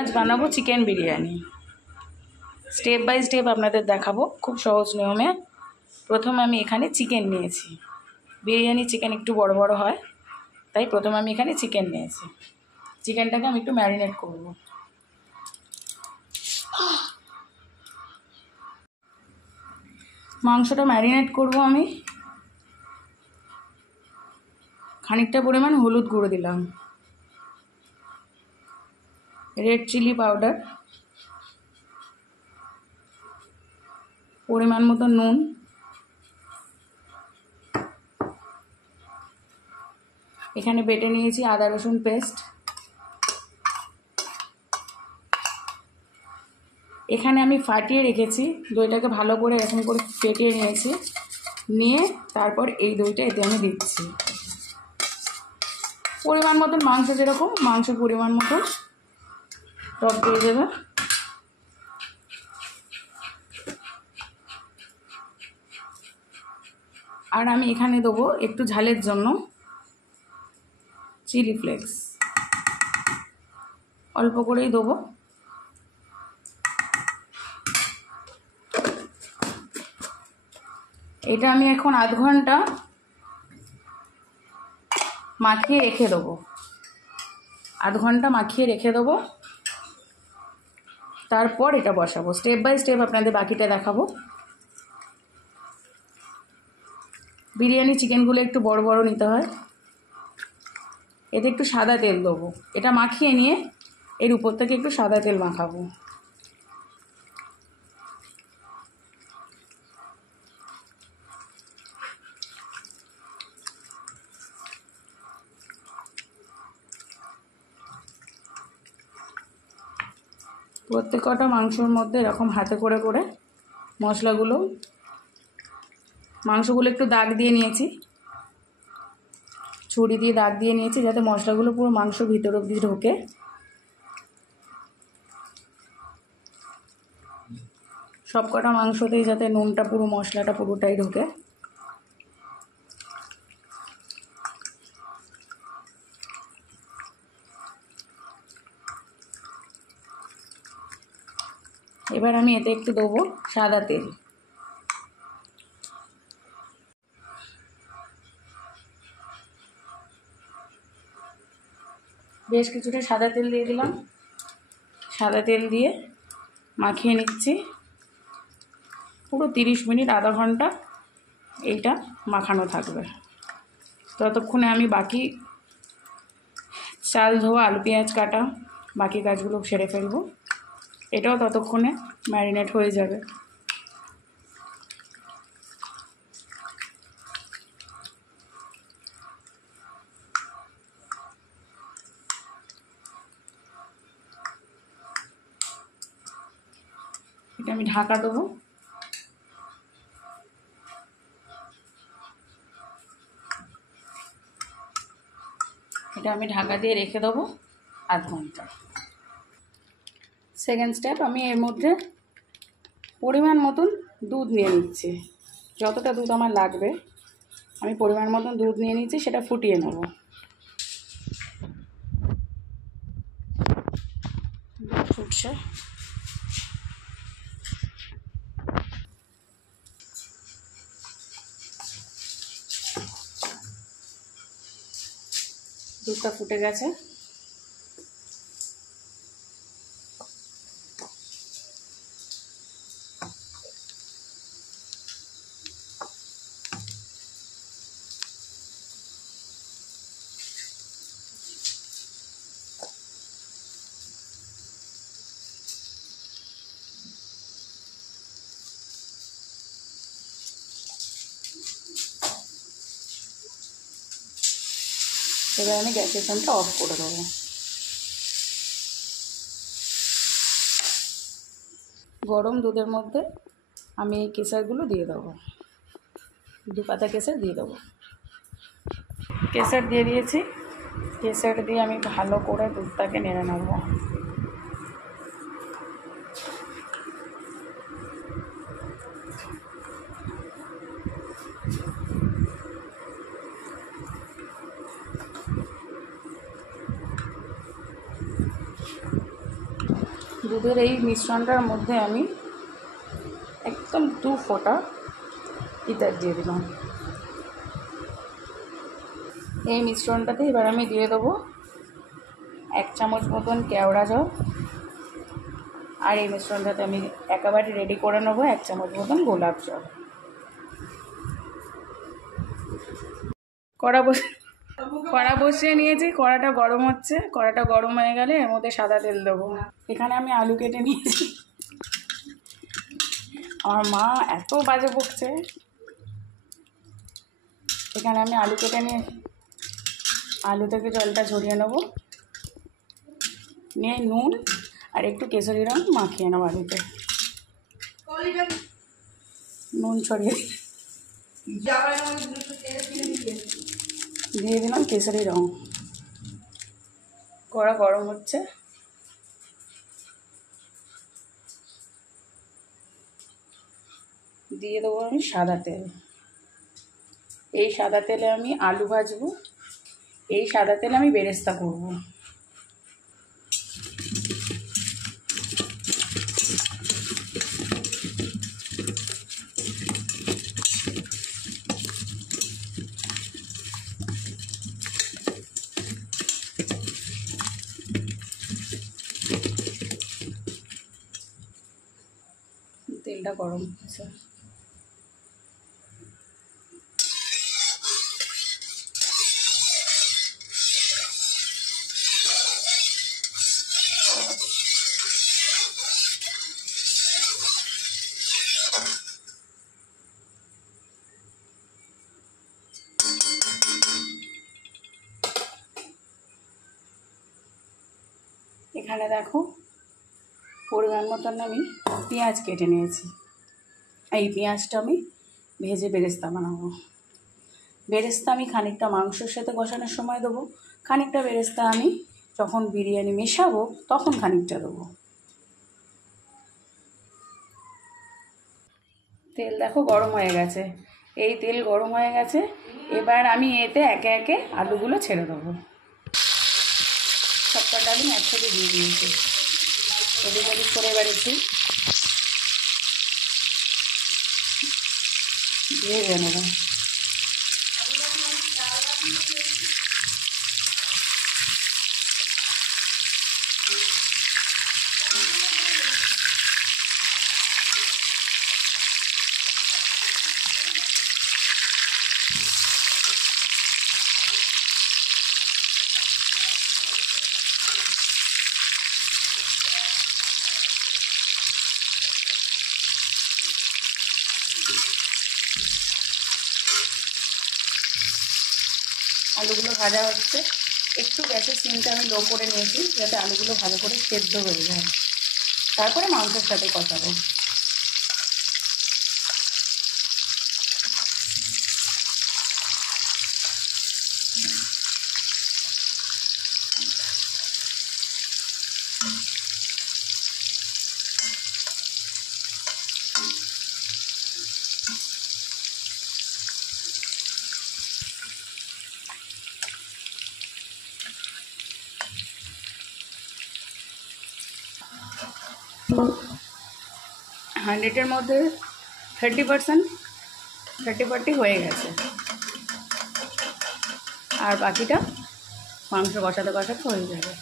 আজ বানাবো chicken biryani. Step by step আপনাদের দেখাবো খুব সহজ নিয়মে। প্রথমে আমি এখানে চিকেন নিয়েছি। বিরিয়ানি চিকেন একটু বড় বড় হয়, তাই প্রথমে আমি এখানে চিকেন নিয়েছি। চিকেনটাকে আমি একটু ম্যারিনেট করব। মাংসটা ম্যারিনেট করব আমি। খানিকটা পরিমাণ হলুদ গুঁড়ো দিলাম, রেড চিলি পাউডার, পরিমাণ মতো নুন, এখানে বেটে নিয়েছি আদা রসুন পেস্ট। এখানে আমি ফাটিয়ে রেখেছি দইটাকে, ভালো করে এরকম করে ফেটিয়ে নিয়েছি। নিয়ে তারপর এই দইটা এতে আমি দিচ্ছি। পরিমাণ মতন মাংস, যেরকম মাংসের পরিমাণ মতন টক দিয়ে দেবে। আর আমি এখানে দেবো একটু ঝালের জন্য চিলি ফ্লেক্স, অল্প করেই দেবো। এটা আমি এখন আধ ঘন্টা মাখিয়ে রেখে দেবো। আধ ঘন্টা মাখিয়ে রেখে দেবো, তারপর এটা বসাবো। স্টেপ বাই স্টেপ আপনাদের বাকিটা দেখাবো। বিরিয়ানি চিকেনগুলো একটু বড় বড় নিতে হয়। এতে একটু সাদা তেল দেবো। এটা মাখিয়ে নিয়ে এর উপর থেকে একটু সাদা তেল মাখাবো। প্রত্যেক কটা মাংসর মধ্যে এরকম হাতে করে করে মাংসগুলো একটু দাগ দিয়ে নিয়েছি, ছুরি দিয়ে দাগ দিয়ে নিয়েছি, যাতে মশলাগুলো পুরো মাংস ভিতর অবধি ঢোকে। সব কটা মাংসতেই যাতে নুনটা পুরো মশলাটা পুরোটাই ঢোকে। এবার আমি এতে একটু দেবো সাদা তেল। বেশ কিছুটা সাদা তেল দিয়ে দিলাম। সাদা তেল দিয়ে মাখিয়ে নিচ্ছি। পুরো 30 মিনিট, আধা ঘন্টা এইটা মাখানো থাকবে। ততক্ষণে আমি বাকি চাল ধোয়া, আলু পেঁয়াজ কাটা, বাকি কাজগুলো সেরে ফেলবো। এটাও ততক্ষণে ম্যারিনেট হয়ে যাবে। এটা আমি ঢাকা দেবো। এটা আমি ঢাকা দিয়ে রেখে দেবো আধ ঘন্টা। সেকেন্ড স্টেপ, আমি এর মধ্যে পরিমাণ মতন দুধ নিয়ে নিচ্ছি। যতটা দুধ আমার লাগবে আমি পরিমাণ মতন দুধ নিয়ে নিচ্ছি, সেটা ফুটিয়ে নেব। ফুটছে, দুধটা ফুটে গেছে। এবার আমি গ্যাসের ফ্লেমটা অফ করে দেবো। গরম দুধের মধ্যে আমি এই কেশরগুলো দিয়ে দেবো। 2 পাতা কেশর দিয়ে দেবো। কেশর দিয়ে দিয়েছি। কেশর দিয়ে আমি ভালো করে দুধটাকে নেড়ে নেব। দুধের এই মিশ্রণটার মধ্যে আমি একদম 2 ফোঁটা ইতার দিয়ে দিলাম। এই মিশ্রণটাতে এবার আমি দিয়ে দেবো 1 চামচ মতন কেওড়া জল, আর এই মিশ্রণটাতে আমি একেবারে রেডি করে নেবো 1 চামচ মতন গোলাপ জল। কড়া বসিয়ে নিয়েছি, কড়াটা গরম হচ্ছে। কড়াটা গরম হয়ে গেলে এর মধ্যে সাদা তেল দেবো। এখানে আমি আলু কেটে নিয়েছি। আমার মা এত বাজে বকছে। এখানে আমি আলু কেটে নিয়েছি, আলু থেকে জলটা ঝরিয়ে নেবো, নিয়ে নুন আর একটু কেশরি রং মাখিয়ে নেবো আলুতে। নুন ছড়িয়ে দিয়ে দিলাম কেশরি রং। কড়া গরম হচ্ছে, দিয়ে দেবো আমি সাদা তেল। এই সাদা তেলে আমি আলু ভাজবো, এই সাদা তেলে আমি বেরেস্তা করব। তেলটা গরম হচ্ছে, এখানে দেখো পরিমাণ মতন আমি পেঁয়াজ কেটে নিয়েছি। এই পেঁয়াজটা আমি ভেজে বেরেস্তা বানাবো। বেরেস্তা আমি খানিকটা মাংসের সাথে কষানোর সময় দেবো, খানিকটা বেরেস্তা আমি যখন বিরিয়ানি মেশাবো তখন খানিকটা দেবো। তেল দেখো গরম হয়ে গেছে, এই তেল গরম হয়ে গেছে। এবার আমি এতে একে একে আলুগুলো ছেড়ে দেবো। সবকটা আলু একসাথে দিয়ে দিয়েছি, এদিক ওদিক করে বেড়েছি, দিয়ে নেবো। আলুগুলো ভাজা হচ্ছে, একটু গ্যাসের সিমটা আমি লো করে নিয়েছি যাতে আলুগুলো ভালো করে সেদ্ধ হয়ে যায়। তারপরে মাংসের সাথে কষাবো। হান্ড্রেডের মধ্যে 30% হয়ে গেছে, আর বাকিটা মাংস কষাতে কষাতে হয়ে যাবে।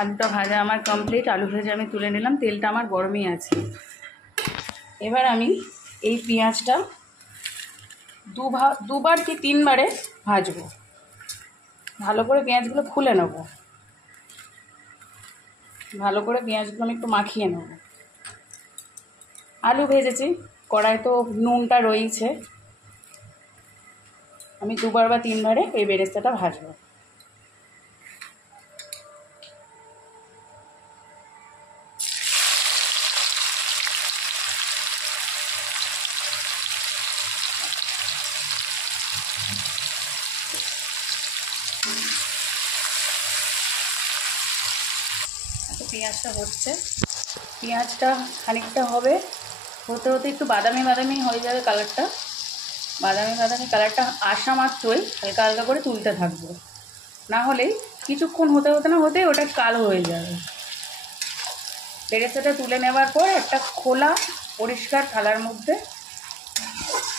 আলুটা ভাজা আমার কমপ্লিট, আলু ভেজে আমি তুলে নিলাম, তেলটা আমার গরমই আছে। এবার আমি এই পেঁয়াজটা দুবার কি 3 বারে ভাজবো। ভালো করে পেঁয়াজগুলো খুলে নেব, ভালো করে পেঁয়াজগুলো আমি একটু মাখিয়ে নেব। আলু ভেজেছি, কড়াই তো নুনটা রয়েছে, আমি 2বার বা 3বারে এই বেরেস্তাটা ভাজবো। পেঁয়াজটা হচ্ছে, পেঁয়াজটা খানিকটা হবে, হতে হতে একটু বাদামি বাদামি হয়ে যাবে কালারটা, বাদামি বাদামি কালারটা আসা মাত্রই হালকা হালকা করে তুলতে থাকবো, না হলেই কিছুক্ষণ হতে হতে না হতেই ওটা কালো হয়ে যাবে। বেরেস্তাটা তুলে নেওয়ার পর একটা খোলা পরিষ্কার থালার মধ্যে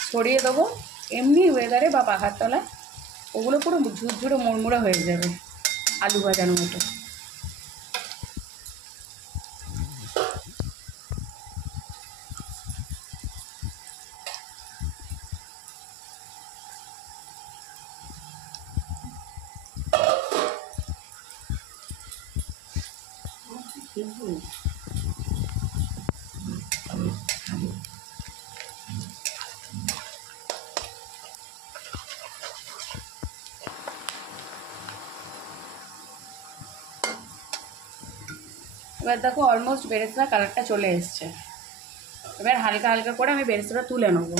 ছড়িয়ে দেবো। এমনি ওয়েদারে বা পাখার তলায় ওগুলো পুরো ঝুরঝুরে মুড়মুড়ে হয়ে যাবে, আলু ভাজানোর মতো। এবার দেখো অলমোস্ট বেরেস্তার কালারটা চলে এসছে। এবার হালকা হালকা করে আমি বেরেস্তাটা তুলে নেব।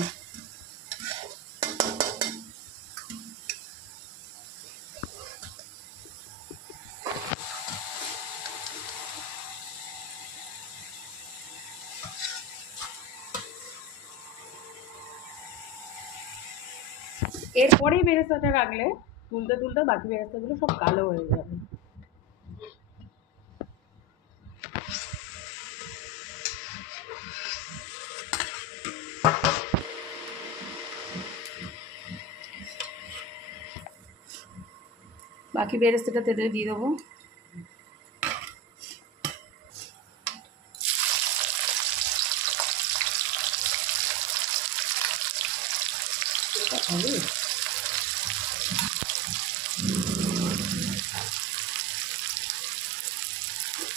এরপরেই বেরেস্তাটা রাখলে তুলতে তুলতে বাকি বেরেস্তাগুলো সব কালো হয়ে যাবে। বাকি বেরেস্তাটা তেলে দিয়ে দেবো।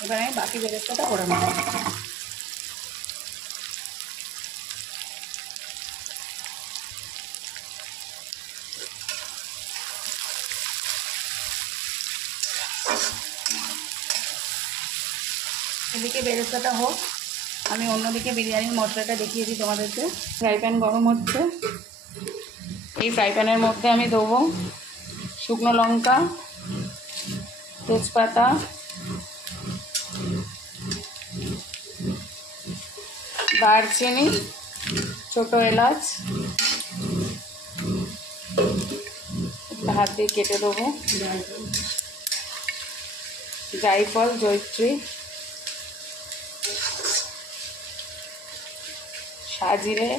এবার আমি বাকি বেরেস্তাটা করে নেব। এদিকে বেরেস্তাটা হোক, আমি অন্যদিকে বিরিয়ানির মশলাটা দেখিয়েছি তোমাদেরকে। ফ্রাই প্যান গরম হচ্ছে, এই ফ্রাই প্যানের মধ্যে আমি দেবো শুকনো লঙ্কা, তেজপাতা, দারচিনি, ছোটো এলাচ, হাত দিয়ে কেটে দেবো, জায়ফল, জয়িত্রী, সাজিরে,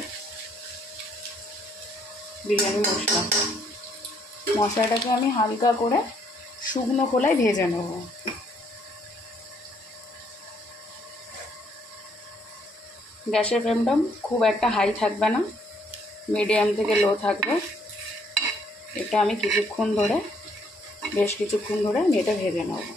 বিরিয়ানি মশলা। মশলাটাকে আমি হালকা করে শুকনো খোলায় ভেজে নেব। গ্যাসের ফ্লেমটা খুব একটা হাই থাকবে না, মিডিয়াম থেকে লো থাকবে। এটা আমি কিছুক্ষণ ধরে, বেশ কিছুক্ষণ ধরে আমি এটা ভেজে নেব।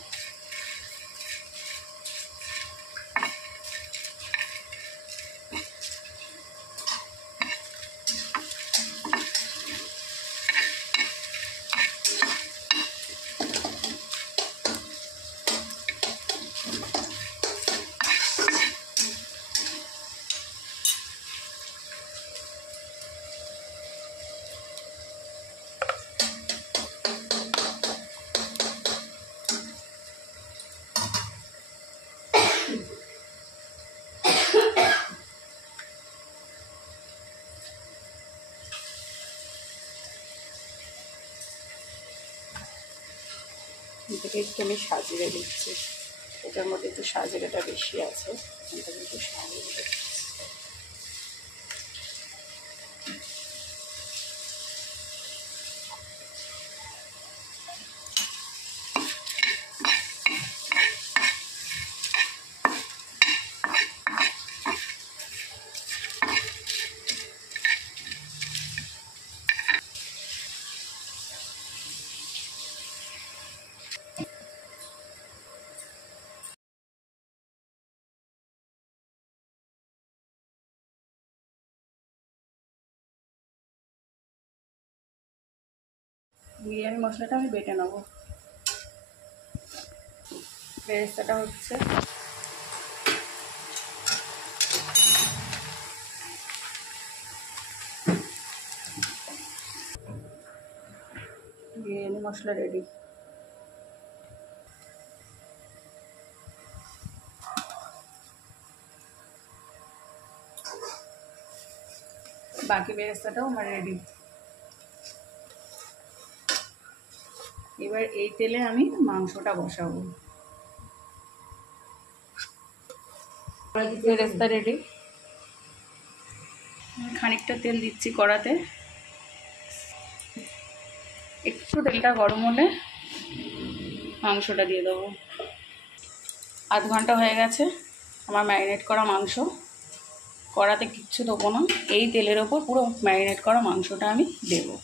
এটাকে একটু আমি সাজিয়ে দিচ্ছি, এটার মধ্যে একটু সাজিরেটা বেশি আছে, এটা কিন্তু সাজিয়ে দিচ্ছি। বিরিয়ানি মশলাটা আমি বেটে নেবো। বেরেস্তাটা হচ্ছে বিরিয়ানি মশলা রেডি। বাকি বেরেস্তাটাও আমার রেডি। এবার এই তেলে আমি মাংসটা বসাবো। বেরেস্তা রেডি। খানিকটা তেল দিচ্ছি কড়াতে। একটু তেলটা গরম হলে মাংসটা দিয়ে দেবো। আধ ঘন্টা হয়ে গেছে আমার ম্যারিনেট করা মাংস। কড়াতে কিচ্ছু দেবো না, এই তেলের ওপর পুরো ম্যারিনেট করা মাংসটা আমি দেবো।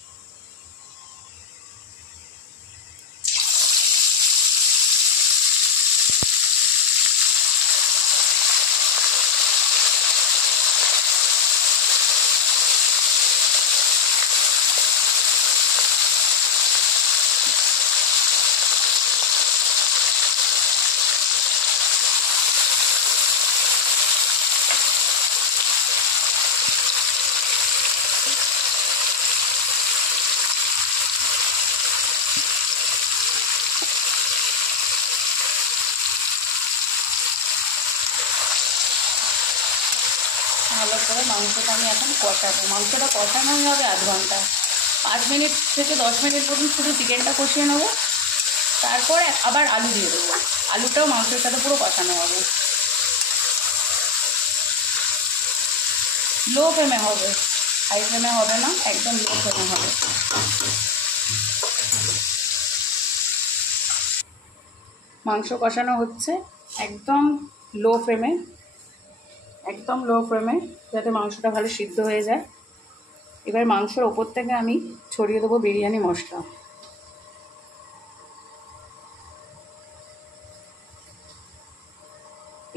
ভালো করে মাংসটা আমি এখন কষাবো। মাংসটা কষানোই হবে আধ ঘন্টা। 5 মিনিট থেকে 10 মিনিট পর্যন্ত শুধু চিকেনটা কষিয়ে নেবো, তারপরে আবার আলু দিয়ে দেবো। আলুটাও মাংসের সাথে পুরো কষানো হবে। লো ফ্লেমে হবে, হাই ফ্লেমে হবে না, একদম লো ফ্লেমে হবে। মাংস কষানো হচ্ছে একদম লো ফ্লেমে, একদম লো ফ্লেমে, যাতে মাংসটা ভালো সিদ্ধ হয়ে যায়। এবার মাংসের ওপর থেকে আমি ছড়িয়ে দেবো বিরিয়ানি মশলা।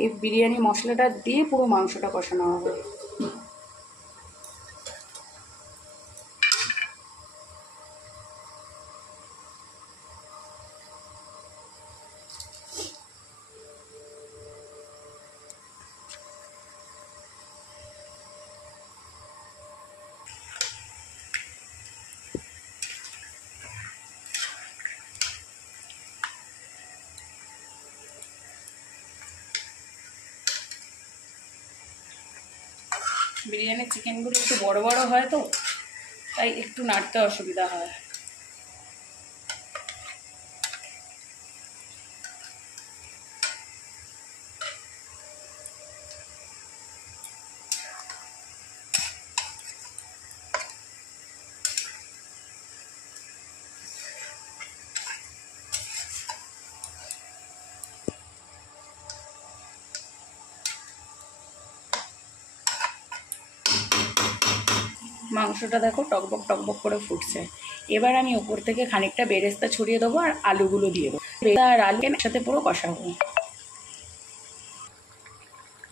এই বিরিয়ানি মশলাটা দিয়ে পুরো মাংসটা কষানো হবে। বিরিয়ানির চিকেনগুলো একটু বড় বড় হয় তো, তাই একটু নাড়তে অসুবিধা হয়। মাংসটা দেখো টকবক টকবক করে ফুটছে। এবার আমি উপর থেকে খানিকটা বেরেস্তা ছড়িয়ে দেবো আর আলুগুলো দিয়ে দেবো। আর আলু একসাথে পুরো কষাবো।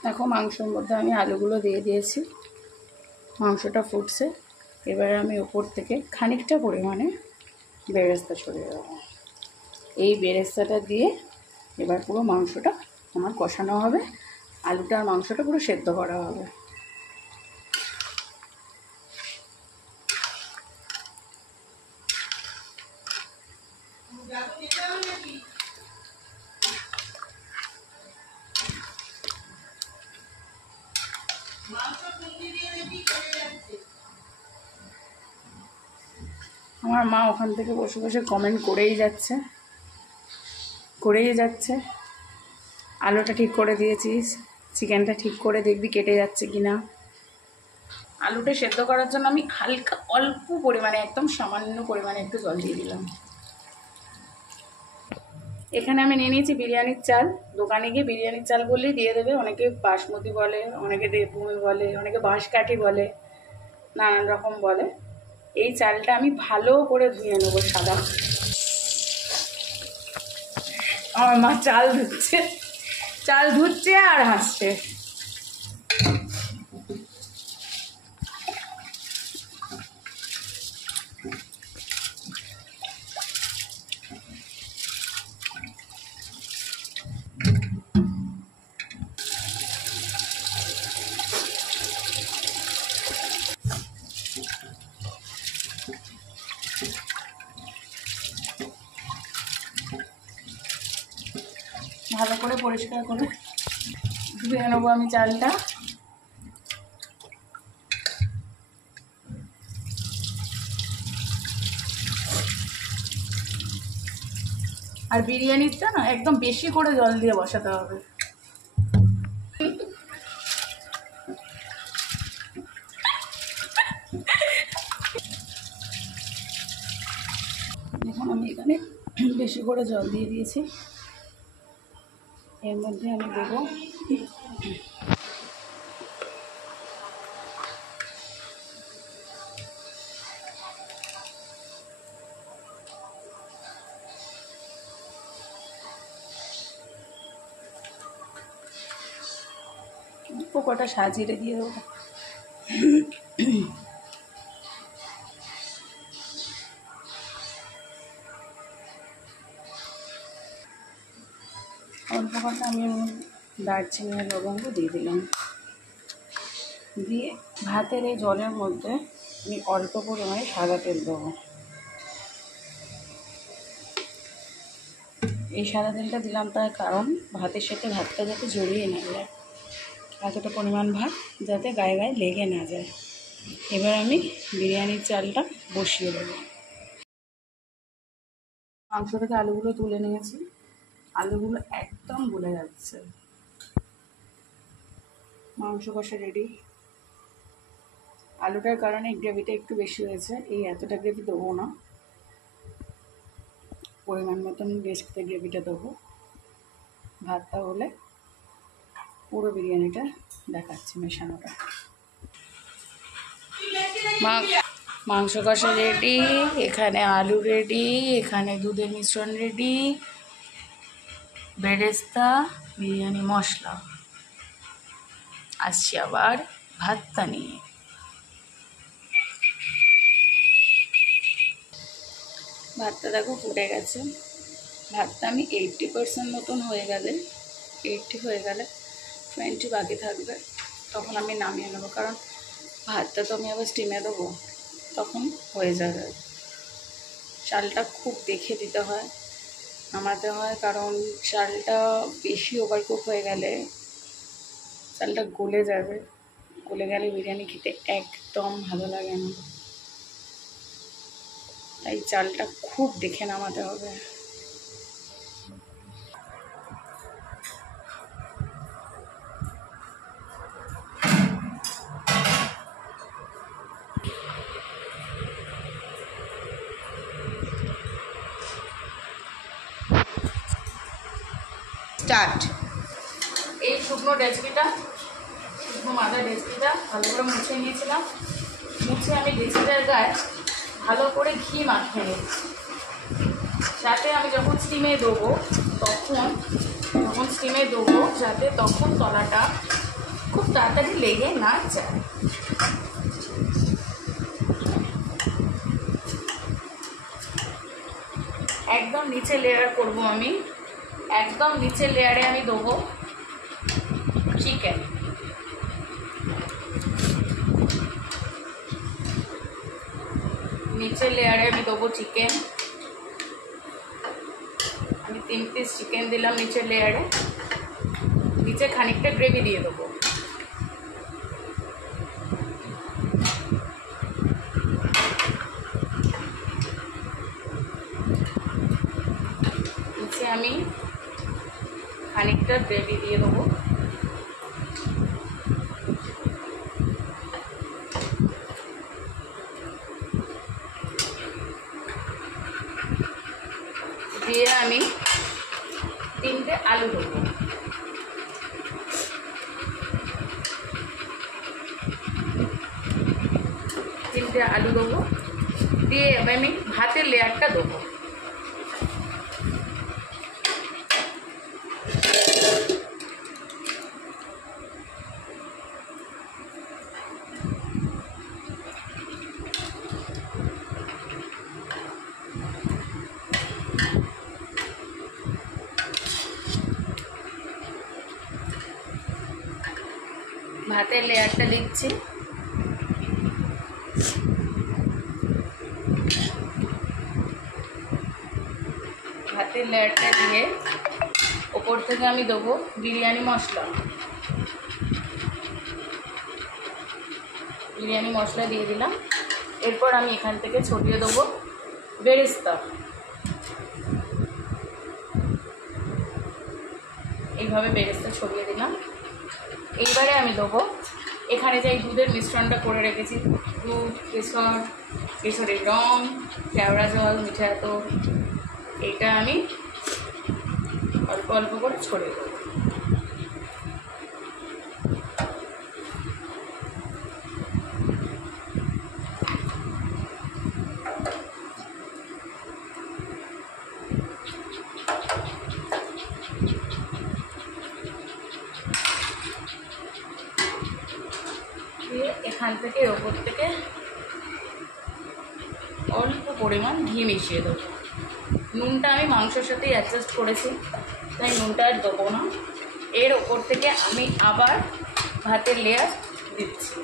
দেখো মাংসের মধ্যে আমি আলুগুলো দিয়ে দিয়েছি, মাংসটা ফুটছে। এবার আমি উপর থেকে খানিকটা পরিমাণে বেরেস্তা ছড়িয়ে দেবো। এই বেরেস্তাটা দিয়ে এবার পুরো মাংসটা আমার কষানো হবে। আলুটা আর মাংসটা পুরো সেদ্ধ করা হবে। আমার মা ওখান থেকে বসে বসে কমেন্ট করেই যাচ্ছে, আলুটা ঠিক করে দিয়েছিস, চিকেনটা ঠিক করে দেখবি কেটে যাচ্ছে কিনা। আলুটা সেদ্ধ করার জন্য আমি হালকা অল্প পরিমাণে, একদম সামান্য পরিমাণে একটু জল দিয়ে দিলাম। এখানে আমি নিয়ে নিয়েছি বিরিয়ানির চাল। দোকানে গিয়ে বিরিয়ানির চাল বললেই দিয়ে দেবে। অনেকে বাসমতি বলে, অনেকে দেবভূমি বলে, অনেকে বাঁশকাঠি বলে, নানান রকম বলে। এই চালটা আমি ভালো করে ধুয়ে নেবো সাদা। আমার মা চাল ধুচ্ছে আর হাসছে। ভালো করে পরিষ্কার করে ধুয়ে নেবো আমি চালটা। আর বিরিয়ানিটা না একদম বেশি করে জল দিয়ে বসাতে হবে। দেখুন আমি এখানে বেশি করে জল দিয়ে দিয়েছি। এর মধ্যে আমি দেবো পোকোটা সাজিয়ে দিয়ে দেবো। অল্প কটা আমি দারচিনি আর লবঙ্গ দিয়ে দিলাম। দিয়ে ভাতের এই জলের মধ্যে আমি অল্প পরিমাণে সাদা তেল দেবো। এই সাদা তেলটা দিলাম তার কারণ ভাতের সাথে ভাতটা যাতে জড়িয়ে না যায়, এতটা পরিমাণ ভাত যাতে গায়ে গায়ে লেগে না যায়। এবার আমি বিরিয়ানির চালটা বসিয়ে দেবো। মাংস থেকে আলুগুলো তুলে নিয়েছি, আলুগুলো একদম গলে যাচ্ছে। মাংস কষা রেডি। আলুটার কারণে গ্রেভিটা একটু বেশি হয়েছে, এই এতটা গ্রেভি দেবো না, পরিমাণ মতন বেশি গ্রেভিটা দেবো। ভাতটা হলে পুরো বিরিয়ানিটা দেখাচ্ছি মেশানোটা। মাংস কষা রেডি, এখানে আলু রেডি, এখানে দুধের মিশ্রণ রেডি, বেরেস্তা, বিরিয়ানি মশলা। আসছি আবার ভাতটা নিয়ে। ভাতটা দেখো ফুটে গেছে। ভাতটা আমি 80% মতন হয়ে গেলে 80 হয়ে গেলে 20 বাকি থাকবে, তখন আমি নামিয়ে নেবো। কারণ ভাতটা তো আমি আবার স্টিমে দেবো, তখন হয়ে যাবে। চালটা খুব দেখে দিতে হয়, নামাতে হয়, কারণ চালটা বেশি ওভারকুক হয়ে গেলে চালটা গলে যাবে। গলে গেলে বিরিয়ানি খেতে একদম ভালো লাগে না, তাই চালটা খুব দেখে নামাতে হবে। স্টার্ট। এই শুকনো ডেচকিটা, শুকনো মাদার ডেচকিটা ভালো করে মুছে নিয়েছিলাম। মুছে আমি ডেচকিটার গায়ে ভালো করে ঘি মাখিয়ে নিচ্ছি, যাতে আমি যখন স্টিমে দেবো যাতে তখন তলাটা খুব তাড়াতাড়ি লেগে না যায়। একদম নিচে লেয়ার করব আমি, একদম নিচের লেয়ারে আমি দেবো চিকেন। নিচের লেয়ারে আমি দেবো চিকেন। আমি 3 পিস চিকেন দিলাম নিচের লেয়ারে। নিচে খানিকটা গ্রেভি দিয়ে দেবো। নিচে আমি খানিকটা গ্রেভি দিয়ে দেবো। দিয়ে আমি 3টে আলু দেবো। দিয়ে আমি ভাতের লেয়ারটা দেবো। ভাতের লেয়ারটা দিচ্ছি। ভাতের লেয়ারটা দিয়ে ওপর থেকে আমি দেবো বিরিয়ানি মশলা। বিরিয়ানি মশলা দিয়ে দিলাম। এরপর আমি এখান থেকে ছড়িয়ে দেবো বেরেস্তা। এইভাবে বেরেস্তা ছড়িয়ে দিলাম। এইবারে আমি দেবো এখানে যে দুধের মিশ্রণটা করে রেখেছি, দুধ, কেশর, কেশরের রং, কেওড়া জল, মিঠা আতর, এইটা আমি অল্প অল্প করে ছড়িয়ে দেবো। দিয়ে এখান থেকে ওপর থেকে অল্প পরিমাণ ঘি মিশিয়ে দেবো। নুনটা আমি মাংসের সাথেই অ্যাডজাস্ট করেছি, তাই নুনটা আর দেবো না। এর ওপর থেকে আমি আবার ভাতের লেয়ার দিচ্ছি।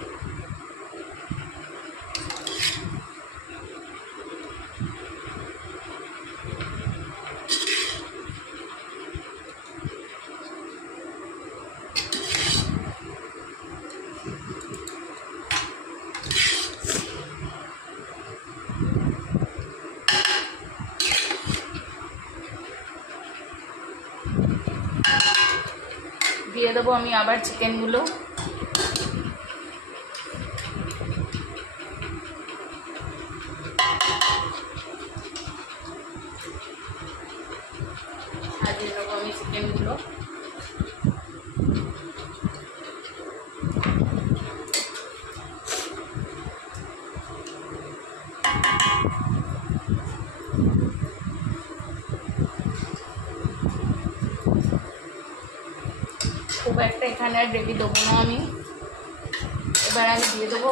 দিয়ে দেবো আমি আবার চিকেনগুলো। সাজিয়ে দেবো আমি চিকেনগুলো। খুব একটা এখানে আর গ্রেভি দেবো না আমি। এবার আমি দিয়ে দেবো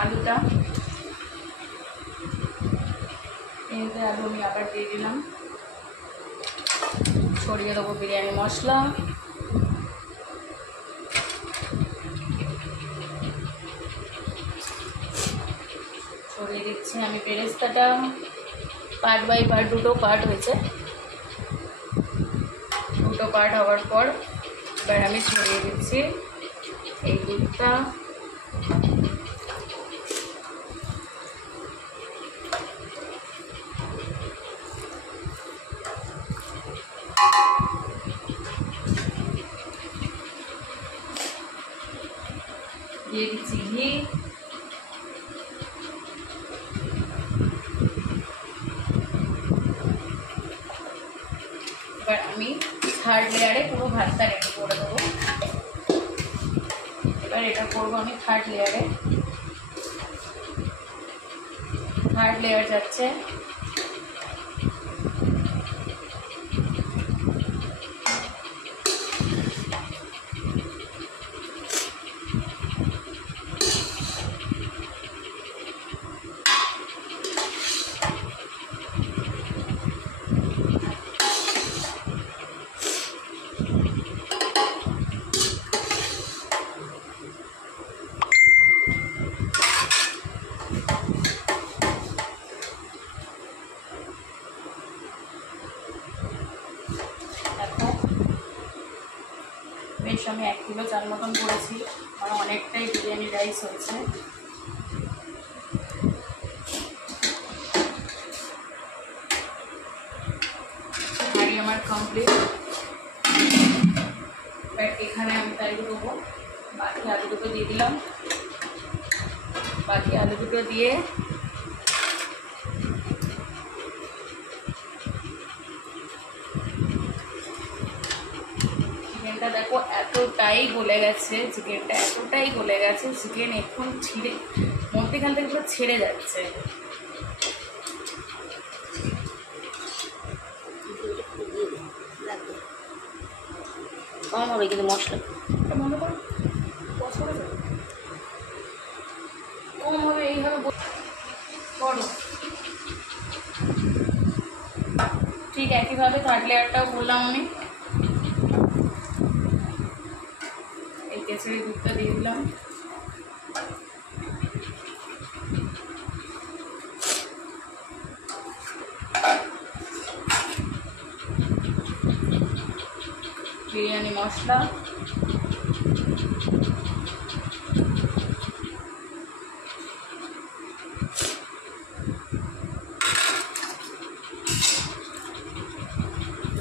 আলুটা। এতে আলু আমি আবার দিয়ে দিলাম। ছড়িয়ে দেবো বিরিয়ানি মশলা। ছড়িয়ে দিচ্ছি আমি বেরেস্তাটা। পার্ট বাই পার্ট, দুটো পার্ট হয়েছে। দুটো পার্ট হওয়ার পর এবার আমি ছড়িয়ে দিচ্ছি এই দুধটা। দিয়ে দিচ্ছি ঘি। এবার আমি থার্ড লেয়ারে পুরো ভাতটা রেডি করে দেবো। এবার এটা করবো আমি থার্ড লেয়ারে। থার্ড লেয়ার যাচ্ছে। বেশ আমি 1 কিলো চাল মতন করেছি, আমার অনেকটাই বিরিয়ানি রাইস হয়েছে। হাঁড়ি আমার কমপ্লিট। এখানে আমি তাই দেবো বাকি আলু দুটো দিয়ে দিলাম। বাকি আলু দুটো দিয়ে চিকেনটা দেখো এতটাই গলে গেছে, চিকেনটা এতটাই গলে গেছে, চিকেন এখন ছিঁড়ে মধ্যেখান থেকে পুরো ছেড়ে যাচ্ছে। কম হবে কিন্তু মশলা মনে করো কম হবে, এইভাবে করো। ঠিক একইভাবে থার্ড লেয়ারটাও বললাম আমি। এই কেশরি দুধটা দিয়ে দিলাম। বিরিয়ানি মশলা,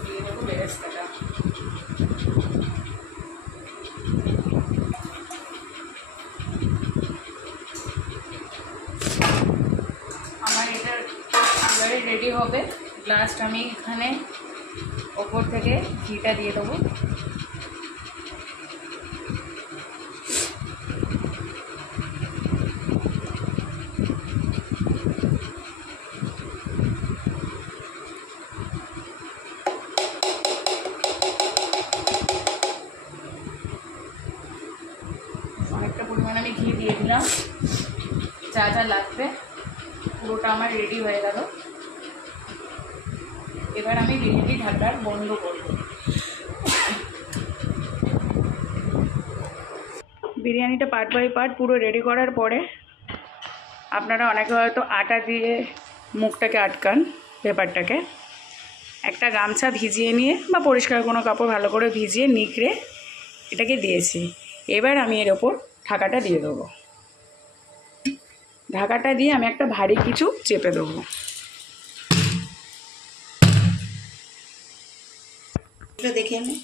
দিয়ে দেবো বেরেস্তাটা। আমার এটা এবারে রেডি হবে। লাস্ট আমি এখানে ওপর থেকে ঘিটা দিয়ে দেবো। অনেকটা পরিমাণে আমি ঘি দিয়ে দিলাম। যা যা লাগবে পুরোটা আমার রেডি হয়ে গেল। এবার আমি বিরিয়ানি ঢাকনার বন্ধ করব। বিরিয়ানিটা পার্ট বাই পার্ট পুরো রেডি করার পরে আপনারা অনেকে হয়তো আটা দিয়ে মুখটাকে আটকান, পেপারটাকে। একটা গামছা ভিজিয়ে নিয়ে বা পরিষ্কার কোনো কাপড় ভালো করে ভিজিয়ে নিকড়ে এটাকে দিয়েছি। এবার আমি এর ওপর ঢাকাটা দিয়ে দেবো। ঢাকাটা দিয়ে আমি একটা ভারী কিছু চেপে দেবো। দেখে আমি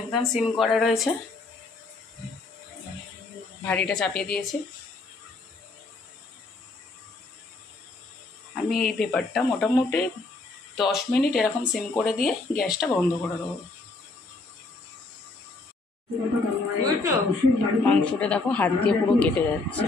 একদম সিম করা রয়েছে, ভারীটা চাপিয়ে দিয়েছি। আমি এই পেপারটা মোটামুটি 10 মিনিট এরকম সিম করে দিয়ে গ্যাসটা বন্ধ করে দেবো। মাংসটা দেখো হাত দিয়ে পুরো কেটে যাচ্ছে।